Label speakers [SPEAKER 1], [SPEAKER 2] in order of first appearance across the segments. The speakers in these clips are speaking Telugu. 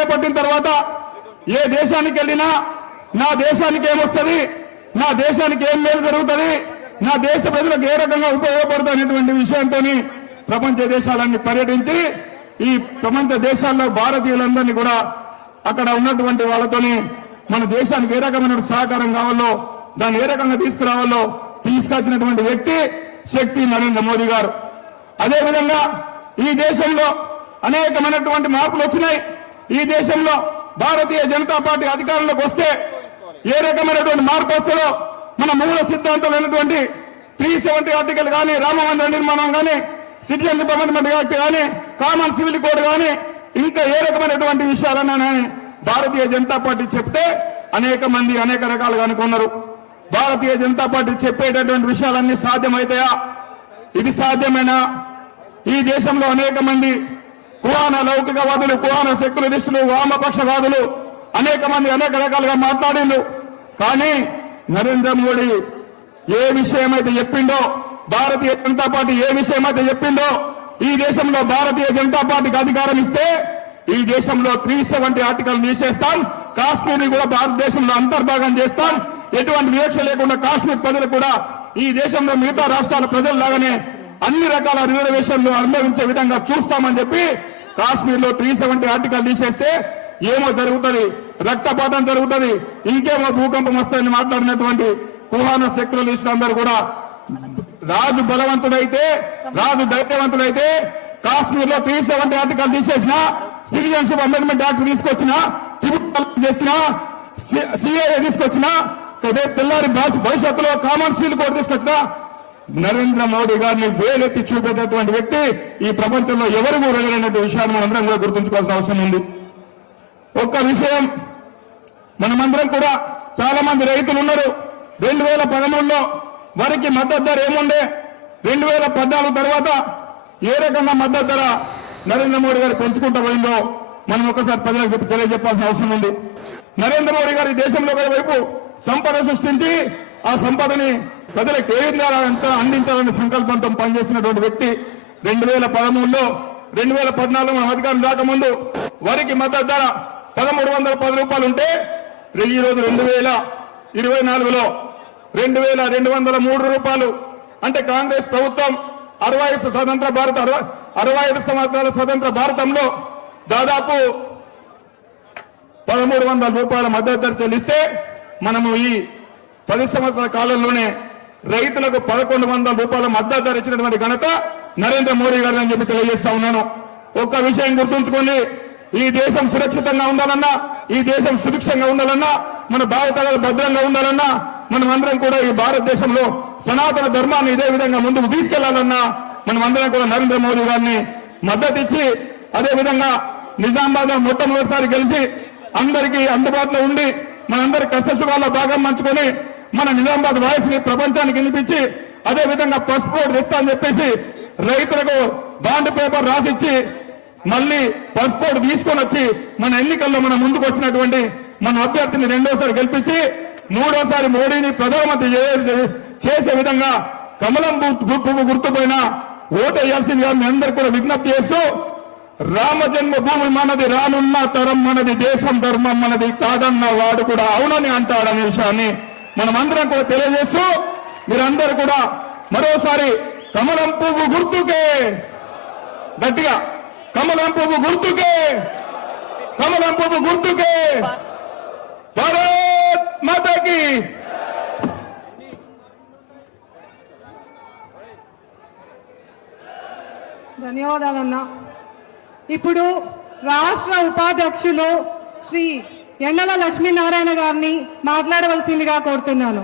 [SPEAKER 1] చేపట్టిన తర్వాత ఏ దేశానికి వెళ్ళినా నా దేశానికి ఏమొస్తుంది? నా దేశానికి ఏం మేలు జరుగుతుంది? నా దేశ ప్రజలకు ఏ రకంగా ఉపయోగపడుతుంది అనేటువంటి విషయంతో ప్రపంచ దేశాలన్నీ పర్యటించి ఈ ప్రపంచ దేశాల్లో భారతీయులందరినీ కూడా అక్కడ ఉన్నటువంటి వాళ్ళతోని మన దేశానికి ఏ రకమైన సహకారం కావాలో దాన్ని ఏ రకంగా తీసుకురావాలో తీసుకొచ్చినటువంటి వ్యక్తి శక్తి నరేంద్ర మోదీ గారు. అదే విధంగా ఈ దేశంలో అనేకమైనటువంటి మార్పులు వచ్చినాయి. ఈ దేశంలో భారతీయ జనతా పార్టీ అధికారంలోకి వస్తే ఏ రకమైనటువంటి మార్పు వస్తుందో మన మూల సిద్ధాంతమైనటువంటి త్రీ సెవెంటీ ఆర్టికల్ కానీ రామమందిర నిర్మాణం కానీ సిటిజన్ డిపార్ట్మెంట్ యాక్ట్ కానీ కామన్ సివిల్ కోడ్ కానీ ఇంకా ఏ రకమైనటువంటి విషయాలన్నా కానీ భారతీయ జనతా పార్టీ చెప్తే అనేక మంది అనేక రకాలుగా అనుకున్నారు. భారతీయ జనతా పార్టీ చెప్పేటటువంటి విషయాలన్నీ సాధ్యమవుతాయా? ఇది సాధ్యమేనా? ఈ దేశంలో అనేక మంది కురాన లౌకికవాదులు కురాన సెక్యులరిస్టులు వామపక్షవాదులు అనేక మంది అనేక రకాలుగా మాట్లాడిండు. కానీ నరేంద్ర మోడీ ఏ విషయమైతే చెప్పిండో భారతీయ జనతా పార్టీ ఏ విషయమైతే చెప్పిండో ఈ దేశంలో భారతీయ జనతా పార్టీకి అధికారం ఇస్తే ఈ దేశంలో త్రీ సెవెంటీ ఆర్టికల్ తీసేస్తాం. కాశ్మీర్ కూడా భారతదేశంలో అంతర్భాగం చేస్తాం. ఎటువంటి వివక్ష లేకుండా కాశ్మీర్ ప్రజలు కూడా ఈ దేశంలో మిగతా రాష్ట్రాల ప్రజల్లాగానే అన్ని రకాల రిజర్వేషన్లు అనుభవించే విధంగా చూస్తామని చెప్పి కాశ్మీర్లో త్రీ సెవెంటీ ఆర్టికల్ తీసేస్తే ఏమో జరుగుతుంది? రక్తపాతం జరుగుతుంది? ఇంకేమో భూకంపం వస్తాయని మాట్లాడినటువంటి కుహాన సెక్యులరిస్టులు అందరూ కూడా రాజు బలవంతుడైతే రాజు దైత్యవంతుడైతే కాశ్మీర్లో త్రీ సెవెంటీ ఆర్టికల్ తీసేసిన సిటిజన్షిప్ అమెండ్మెంట్ యాక్ట్ తీసుకొచ్చిన తెచ్చిన సిఏఏ తీసుకొచ్చిన రేపు తెల్లారి భవిష్యత్తులో కామన్ సీల్ కోడ్ తీసుకొచ్చినా నరేంద్ర మోడీ గారిని వేలెత్తి చూపేటటువంటి వ్యక్తి ఈ ప్రపంచంలో ఎవరు కూడా విషయాన్ని మనందరం కూడా గుర్తుంచుకోవాల్సిన అవసరం ఉంది. ఒక్క విషయం మనమందరం కూడా చాలా మంది రైతులు ఉన్నారు. రెండు వేల పదమూడులో వారికి మద్దతు ధర ఏముండే? రెండు వేల పద్నాలుగు తర్వాత ఏ రకంగా మద్దతు ధర నరేంద్ర మోడీ గారు పెంచుకుంటూ పోయిందో మనం ఒకసారి ప్రజలకు తెలియజెప్పాల్సిన అవసరం ఉంది. నరేంద్ర మోడీ గారు ఈ దేశంలో వైపు సంపద సృష్టించి ఆ సంపదని ప్రజలకు ఏ విధంగా అంతా అందించాలనే సంకల్పంతో పనిచేసినటువంటి వ్యక్తి రెండు వేల పదమూడులో రెండు వేల పద్నాలుగు మనం అధికారం రాకముందు వరికి మద్దతు ధర పదమూడు వందల పది రూపాయలు ఉంటే ఈ రోజు రెండు వేల ఇరవై నాలుగులో రెండు వేల రెండు వందల మూడు రూపాయలు. అంటే కాంగ్రెస్ ప్రభుత్వం అరవై ఐదు స్వతంత్ర భారత అరవై- అరవై ఐదు సంవత్సరాల స్వతంత్ర భారతంలో దాదాపు పదమూడు వందల రూపాయల మద్దతు ధర చెల్లిస్తే మనము ఈ పది సంవత్సరాల కాలంలోనే రైతులకు పదకొండు వందల రూపాయల మద్దతు ధర ఇచ్చినటువంటి ఘనత నరేంద్ర మోడీ గారు అని చెప్పి తెలియజేస్తా ఉన్నాను. ఒక్క విషయం గుర్తుంచుకోండి. ఈ దేశం సురక్షితంగా ఉండాలన్నా ఈ దేశం సుభిక్షంగా ఉండాలన్నా మన భారత భద్రంగా ఉండాలన్నా మనం అందరం కూడా ఈ భారతదేశంలో సనాతన ధర్మాన్ని ఇదే విధంగా ముందుకు తీసుకెళ్ళాలన్నా మనం అందరం కూడా నరేంద్ర మోడీ గారిని మద్దతు ఇచ్చి అదే విధంగా నిజామాబాద్ మొట్టమొదటిసారి గెలిచి అందరికీ అందుబాటులో ఉండి మనందరి కష్ట సుఖాల్లో భాగం పంచుకొని మన నిజామాబాద్ వాయిస్ని ప్రపంచానికి వినిపించి అదే విధంగా పసుపు బోర్డు ఇస్తా అని చెప్పేసి రైతులకు బాండ్ పేపర్ రాసిచ్చి మళ్ళీ పసుపు బోర్డు తీసుకొని వచ్చి మన ఎన్నికల్లో మన ముందుకు వచ్చినటువంటి మన అభ్యర్థిని రెండోసారి గెలిపించి మూడోసారి మోడీని ప్రధానమంత్రి చేసే విధంగా కమలం గు- పువ్వు గుర్తుపోయిన ఓటు వేయాల్సిందిగా మీ అందరు కూడా విజ్ఞప్తి చేస్తూ రామ జన్మభూమి మనది రానున్న తరం మనది దేశం ధర్మం మనది కాదన్న వాడు కూడా అవునని అంటాడనే విషయాన్ని మనమందరం కూడా తెలియజేస్తూ మీరందరూ కూడా మరోసారి కమలం పువ్వు గుర్తుకే. గట్టిగా కమలం పువ్వు గుర్తుకే. కమలం పువ్వు గుర్తుకే. భారత్ మాతాకి.
[SPEAKER 2] ధన్యవాదాలన్నా. ఇప్పుడు రాష్ట్ర ఉపాధ్యక్షులు శ్రీ ఎండల లక్ష్మీనారాయణ గారిని మాట్లాడవలసిందిగా కోరుతున్నాను.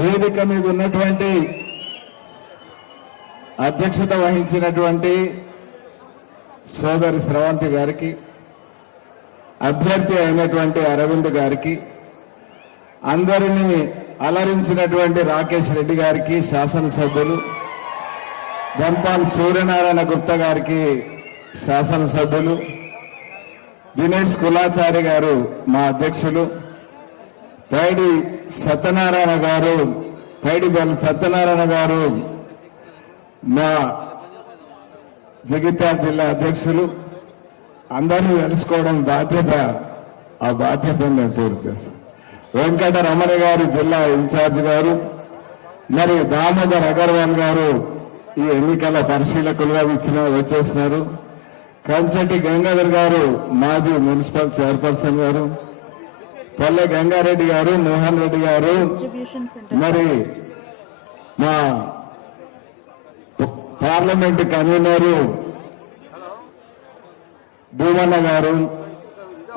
[SPEAKER 3] వేదిక మీద ఉన్నటువంటి అధ్యక్షత వహించినటువంటి సోదరి స్రవంతి గారికి అభ్యర్థి అయినటువంటి అరవింద్ గారికి అందరినీ అలరించినటువంటి రాకేష్ రెడ్డి గారికి శాసనసభ్యులు దంపాల్ సూర్యనారాయణ గుప్తా గారికి శాసనసభ్యులు దినేష్ కులాచారి గారు మా అధ్యక్షులు పైడి సత్యనారాయణ గారు పైడి బెల్ సత్యనారాయణ గారు మా జగిత్యాల జిల్లా అధ్యక్షులు. అందరినీ తెలుసుకోవడం బాధ్యత ఆ బాధ్యతను నేను పూర్తి చేస్తాను. వెంకట రమణ గారు జిల్లా ఇన్ఛార్జ్ గారు మరి దామోదర్ అగర్వాల్ గారు ఈ ఎన్నికల పరిశీలకులుగా ఇచ్చిన వచ్చేసినారు. కంచటి గంగాధర్ గారు మాజీ మున్సిపల్ చైర్పర్సన్ గారు పల్లె గంగారెడ్డి గారు మోహన్ రెడ్డి గారు మరి మా పార్లమెంట్ కన్వీనరు భూమన్న గారు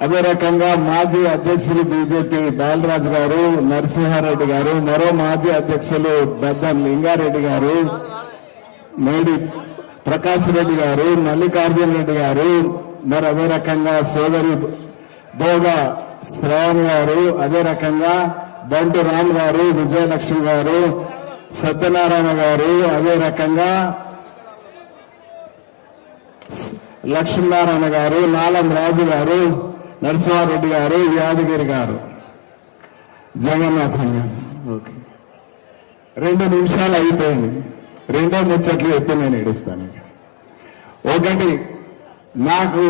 [SPEAKER 3] అదే రకంగా మాజీ అధ్యక్షులు బీజేపీ బాలరాజు గారు నరసింహారెడ్డి గారు మరో మాజీ అధ్యక్షులు బద్దం లింగారెడ్డి గారు మేడి ప్రకాష్ రెడ్డి గారు మల్లికార్జున రెడ్డి గారు మరి అదే రకంగా సోదరి భోగ శ్రావణ్ గారు అదే రకంగా బంటు రామ్ గారు విజయలక్ష్మి గారు సత్యనారాయణ గారు అదే రకంగా లక్ష్మీనారాయణ గారు నాలం రాజు గారు నరసింహారెడ్డి గారు యాదగిరి గారు. జగన్నాథన్ గారు. ఓకే. రెండు నిమిషాలు అయిపోయింది. రెండో ముచ్చట్లు ఎత్తి నేను ఏడుస్తాను ఒకటి నాకు